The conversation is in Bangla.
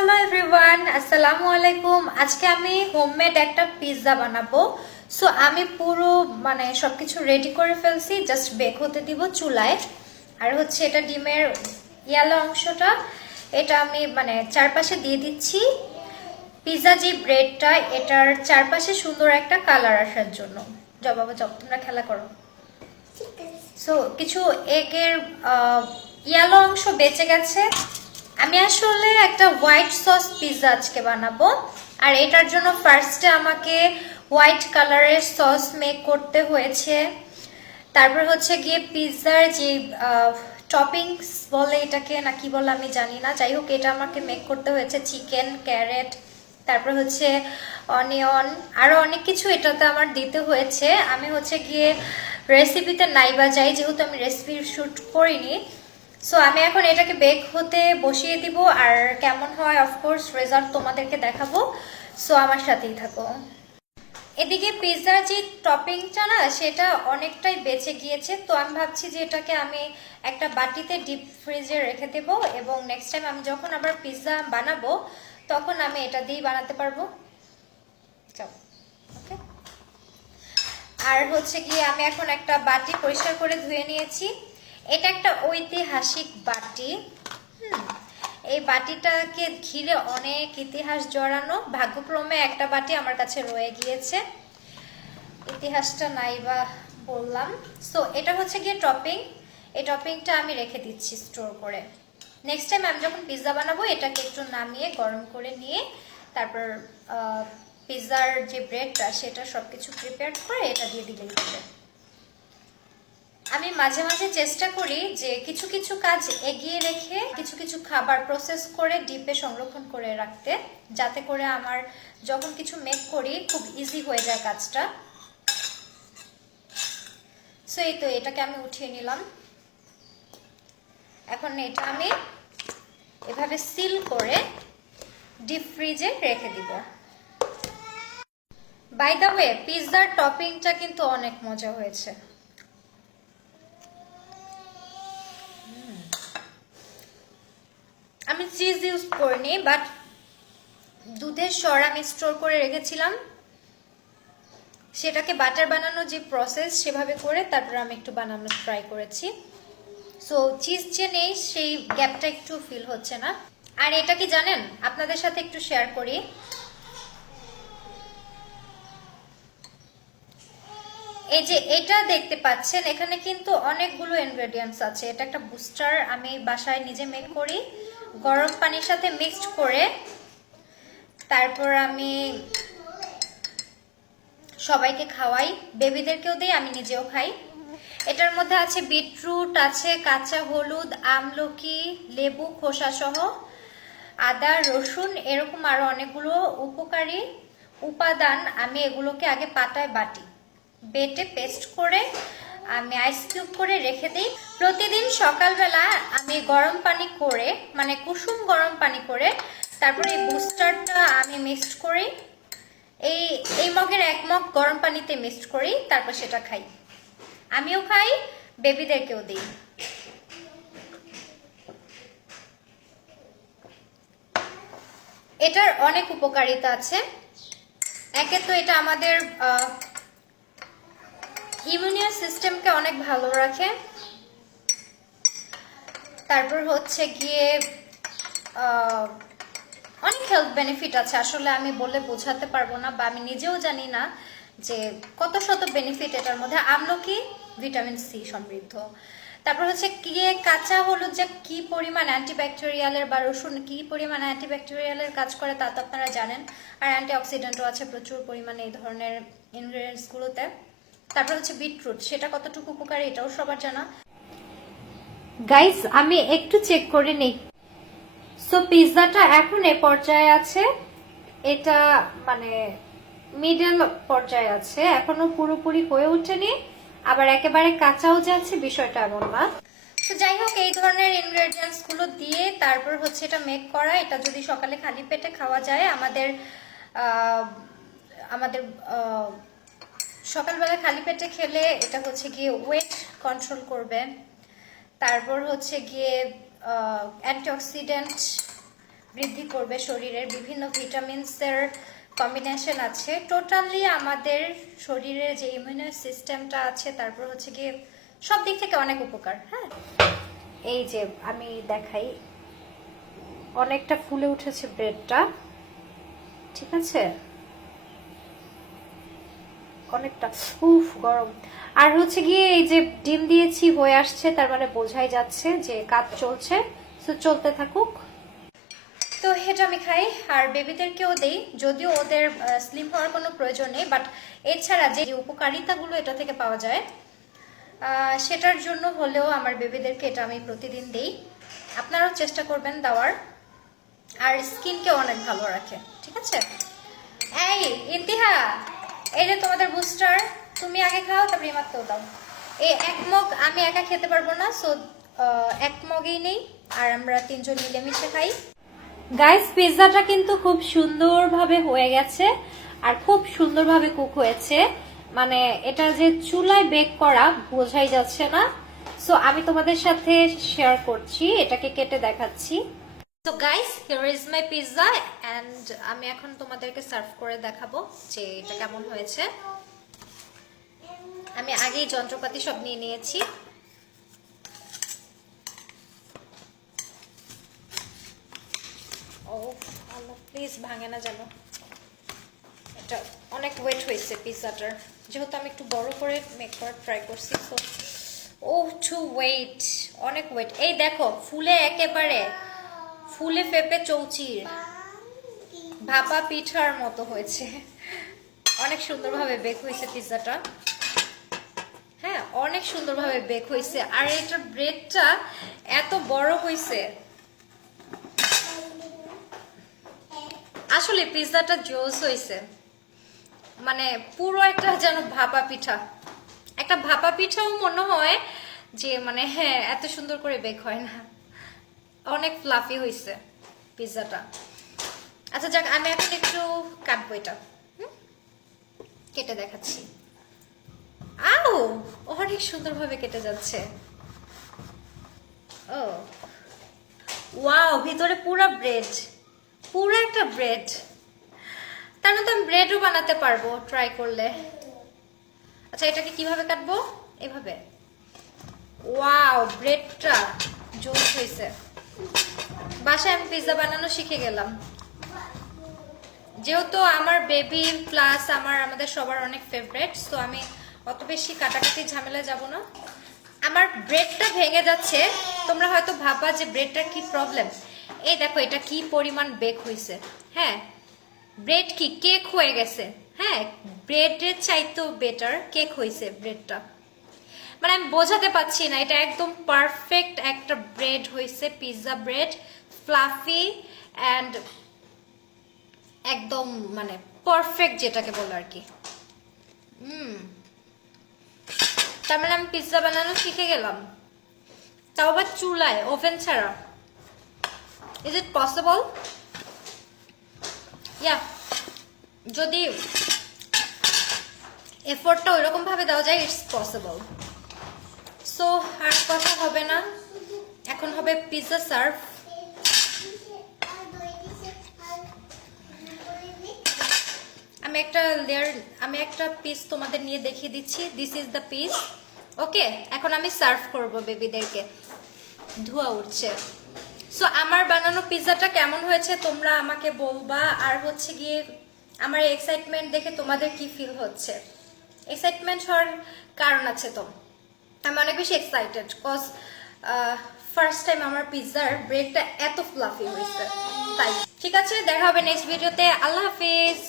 হ্যালো এভরিওয়ান, আসসালামু আলাইকুম। আজকে আমি হোমমেড একটা পিৎজা বানাবো। সো আমি পুরো সবকিছু রেডি করে ফেলছি, জাস্ট বেক হতে দিব চুলায়। আর হচ্ছে এটা ডিমের ইয়েলো অংশটা, এটা আমি চারপাশে দিয়ে দিচ্ছি পিৎজা যে ব্রেডটা, এটার চারপাশে সুন্দর একটা কালার আসার জন্য। যাও বাবা যাও, তোমরা খেলা করো। সো কিছু এগের ইয়েলো অংশ বেঁচে গেছে। আমি আসলে একটা হোয়াইট সস পিৎজা আজকে বানাবো, আর এটার জন্য ফার্স্টে আমাকে হোয়াইট কালারের সস মেক করতে হয়েছে। তারপর হচ্ছে গিয়ে পিৎজার যে টপিংস বলে এটাকে, না কি বলে আমি জানি না, যাই হোক এটা আমাকে মেক করতে হয়েছে। চিকেন, ক্যারেট, তারপর হচ্ছে অনিয়ন, আরও অনেক কিছু এটাতে আমার দিতে হয়েছে। আমি হচ্ছে গিয়ে রেসিপিতে নাইবা যাই, যেহেতু আমি রেসিপি শ্যুট করিনি। সো আমি এখন এটাকে বেক হতে বসিয়ে দিব, আর কেমন হয় অফকোর্স রেজাল্ট তোমাদেরকে দেখাবো। সো আমার সাথেই থাকো। এদিকে পিৎজার যে টপিংটা না, সেটা অনেকটাই বেঁচে গিয়েছে। তো আমি ভাবছি যে এটাকে আমি একটা বাটিতে ডিপ ফ্রিজে রেখে দেব, এবং নেক্সট টাইম আমি যখন আবার পিৎজা বানাবো তখন আমি এটা দিয়েই বানাতে পারবো। ওকে। আর হচ্ছে গিয়ে আমি এখন একটা বাটি পরিষ্কার করে ধুয়ে নিয়েছি। এটা একটা ঐতিহাসিক বাটি। এই বাটিটাকে ঘিরে অনেক ইতিহাস জড়ানো। ভাগ্যক্রমে একটা বাটি আমার কাছে রয়ে গিয়েছে, ইতিহাসটা নাইবা বললাম। সো এটা হচ্ছে গিয়ে টপিং। এই টপিংটা আমি রেখে দিচ্ছি স্টোর করে। নেক্সট টাইম আমি যখন পিৎজা বানাবো এটাকে একটু নামিয়ে গরম করে নিয়ে তারপর পিৎজার যে ব্রেডটা সেটা সবকিছু প্রিপেয়ার করে এটা দিয়ে দিলেই হবে। আমি মাঝে মাঝে চেষ্টা করি যে কিছু কিছু কাজ এগিয়ে রেখে কিছু কিছু খাবার প্রসেস করে ডিপে সংরক্ষণ করে রাখতে, যাতে করে আমার যখন কিছু মেক করি খুব ইজি হয়ে যায় কাজটা। সো এই তো এটাকে আমি উঠিয়ে নিলাম। এখন এটা আমি এভাবে সিল করে ডিপ ফ্রিজে রেখে দিব। বাই দ্য ওয়ে, পিৎজার টপিংটা কিন্তু অনেক মজা হয়েছে। আমি চিজ ইউজ করিনি, বাট দুধের স্বর আমি স্টোর করে রেখেছিলাম, সেটাকে বাটার বানানো যে প্রসেস সেভাবে করে তারপর আমি একটু বানানোর ট্রাই করেছি। সো চিজ যে নেই সেই গ্যাপটা একটু ফিল হচ্ছে না। আর এটা কি জানেন, আপনাদের সাথে একটু শেয়ার করি। এই যে এটা দেখতে পাচ্ছেন, এখানে কিন্তু অনেকগুলো ইনগ্রেডিয়েন্টস আছে। এটা একটা বুস্টার, আমি বাসায় নিজে মেক করি গরম পানির সাথে মিক্সড করে। তারপর আমি সবাইকে খাওয়াই, বেবিদেরকেও দিই, আমি নিজেও খাই। এটার মধ্যে আছে বিটরুট, আছে কাঁচা হলুদ, আমলকি, লেবু খোসা সহ, আদা, রসুন, এরকম আরো অনেকগুলো উপকারী উপাদান। আমি এগুলোকে আগে পাটায় বাটি, বেটে পেস্ট করে আমি আইস কিউব করে রেখে দিই। প্রতিদিন সকালবেলা আমি গরম পানি করে, কুসুম গরম পানি করে তারপরে এই বুস্টারটা আমি মিক্সড করি। এই মগের 1 মগ গরম পানিতে মিক্সড করি, তারপর সেটা খাই। আমিও খাই, বেবিদেরকেও দিই। এটার অনেক উপকারিতা আছে। একে তো এটা আমাদের ইমিউনিটি সিস্টেমকে অনেক ভালো রাখে। তারপর হচ্ছে গিয়ে অনেক হেলথ বেনিফিট আছে, আসলে আমি বলে বোঝাতে পারবো না, বা আমি নিজেও জানি না যে কত শত বেনিফিট এটার মধ্যে। আমলকি ভিটামিন সি সমৃদ্ধ। তারপর হচ্ছে গিয়ে কাঁচা হলুদ যে কি পরিমাণ অ্যান্টিব্যাকটেরিয়ালের, বা রসুন কি পরিমাণ অ্যান্টিব্যাকটেরিয়ালের কাজ করে তা তো আপনারা জানেন। আর অ্যান্টিঅক্সিডেন্টও আছে প্রচুর পরিমাণে এই ধরনের ইনগ্রেডিয়েন্টসগুলোতে। তারপর হচ্ছে বিটরুট, সেটা কতটুকু উপকারী এটাও সবার জানা। গাইস আমি একটু চেক করে নেই। সো পিৎজাটা এখন এ পর্যায়ে আছে, এটা মিডল পর্যায়ে আছে, এখনো পুরোপুরি হয়ে ওঠেনি, আবার একেবারে কাঁচাও যাচ্ছে, বিষয়টা এমন না। তো যাই হোক, এই ধরনের ইনগ্রেডিয়েন্টস গুলো দিয়ে তারপর হচ্ছে এটা মেক করা। এটা যদি সকালে খালি পেটে খাওয়া যায়, আমাদের আমাদের সকালবেলা খালি পেটে খেলে এটা হচ্ছে গিয়ে ওয়েট কন্ট্রোল করবে। তারপর হচ্ছে গিয়ে অ্যান্টিঅক্সিডেন্ট বৃদ্ধি করবে শরীরের, বিভিন্ন ভিটামিনসের কম্বিনেশন আছে। টোটালি আমাদের শরীরের যে ইমিউন সিস্টেমটা আছে, তারপর হচ্ছে গিয়ে সব দিক থেকে অনেক উপকার। হ্যাঁ, এই যে আমি দেখাই, অনেকটা ফুলে উঠেছে ব্রেডটা, ঠিক আছে, অনেকটা। উফ গরম। আর হচ্ছে গিয়ে এই যে ডিম দিয়েছি হয়ে আসছে, তার মানে বোঝাই যাচ্ছে যে কাজ চলছে। তো চলতে থাকুক। তো এটা আমি খাই আর বেবিদেরকেও দেই, যদিও ওদের স্লিম হওয়ার কোনো প্রয়োজন নেই, বাট এছাড়া যে উপকারিতাগুলো এটা থেকে পাওয়া যায় সেটার জন্য হলেও আমার বেবিদেরকে এটা আমি প্রতিদিন দেই। আপনারাও চেষ্টা করবেন দেওয়ার, আর স্কিনকে অনেক ভালো রাখে, ঠিক আছে। এই ইন্তিহা, এই যে তোমাদের বুস্টার, তুমি আগে খাও তারপরে ইমাতকেও দাও। এই এক মগ আমি একা খেতে পারবো না, সো এক মগেই নেই, আর আমরা তিনজন মিলেমিশে খাই। গাইস, পিৎজাটা কিন্তু খুব সুন্দরভাবে হয়ে গেছে আর খুব সুন্দরভাবে কুক হয়েছে, মানে এটা যে চুলায় বেক করা বোঝাই যাচ্ছে না। সো আমি তোমাদের সাথে শেয়ার করছি, এটাকে কেটে দেখাচ্ছি। So guys, here is my pizza and আমি এখন তোমাদেরকে সার্ভ করে দেখাবো যে এটা কেমন হয়েছে। আমি আগেই যন্ত্রপাতি সব নিয়ে নিয়েছি। ও আল্লাহ, প্লিজ ভাঙে না যেন। এটা অনেক ওয়েট হয়েছে পিৎজাটার, যেহেতু আমি একটু বড় করে মেক করার ট্রাই করছি। তো ও টু ওয়েট, অনেক ওয়েট। এই দেখো ফুলে একেবারে ফুলে ফেপে চৌচির ভাপা পিঠার মতো হয়েছে। অনেক সুন্দরভাবে বেক হয়েছে পিৎজাটা। হ্যাঁ, অনেক সুন্দরভাবে বেক হয়েছে, আর এটা ব্রেডটা এত বড় হয়েছে। আসলে পিৎজাটা জোস হয়েছে, মানে পুরো একটা যেন ভাপা পিঠা। একটা ভাপা পিঠাও মনে হয় যে মানে হ্যাঁ এত সুন্দর করে বেক হয় না। অনেক ফ্লাফি হয়েছে পিৎজাটা। আচ্ছা যাক, আমি এখন একটু কাটবো এটা, কেটে দেখাচ্ছি। আও, অনেক সুন্দরভাবে কেটে যাচ্ছে। ও ওয়াও, ভিতরে পুরো ব্রেড, পুরো একটা ব্রেড। তার মধ্যে আমি ব্রেডও বানাতে পারবো ট্রাই করলে। আচ্ছা এটাকে কিভাবে কাটবো? এভাবে। ওয়াও, ব্রেডটা জোস হয়েছে। বাসায় আমি পিৎজা বানানো শিখে গেলাম, যেহেতু আমার বেবি প্লাস আমাদের সবার অনেক ফেভারিট। তো আমি অত বেশি কাটাকাটি ঝামেলা যাব না। আমার ব্রেডটা ভেঙে যাচ্ছে, তোমরা হয়তো ভাববা যে ব্রেডটার কি প্রবলেম। এই দেখো এটা কি পরিমাণ বেক হয়েছে। হ্যাঁ, ব্রেড কি কেক হয়ে গেছে। হ্যাঁ, ব্রেডের চাইতেও বেটার কেক হয়েছে ব্রেডটা। মানে আমি বোঝাতে পারছি না, এটা একদম পারফেক্ট একটা ব্রেড হয়েছে, পিৎজা ব্রেড, ফ্লাফি অ্যান্ড একদম মানে পারফেক্ট যেটাকে বলে আর কি। তার মানে আমি পিৎজা বানানো শিখে গেলাম, তাও আবার চুলায়, ওভেন ছাড়া। Is it possible? ইয়া, যদি এফোর্টটা ওইরকম ভাবে দেওয়া যায়, ইটস পসিবল। সো আর কথা হবে না, এখন হবে পিৎজা সার্ভ। আমি একটা পিস তোমাদের নিয়ে দেখিয়ে দিচ্ছি। This is the piece. Okay, এখন আমি সার্ভ করব বেবিদেরকে। ধোয়া উঠছে। সো আমার বানানো পিৎজাটা কেমন হয়েছে তোমরা আমাকে বলবা, আর হচ্ছে গিয়ে আমার এক্সাইটমেন্ট দেখে তোমাদের কি ফিল হচ্ছে। এক্সাইটমেন্ট হওয়ার কারণ আছে, তো আমি অনেক বেশি এক্সাইটেড কজ ফার্স্ট টাইম আমার পিৎজার ব্রেডটা এত ফ্লাফি হয়েছে। তাই ঠিক আছে, দেখা হবে নেক্সট ভিডিওতে। আল্লাহ হাফিজ।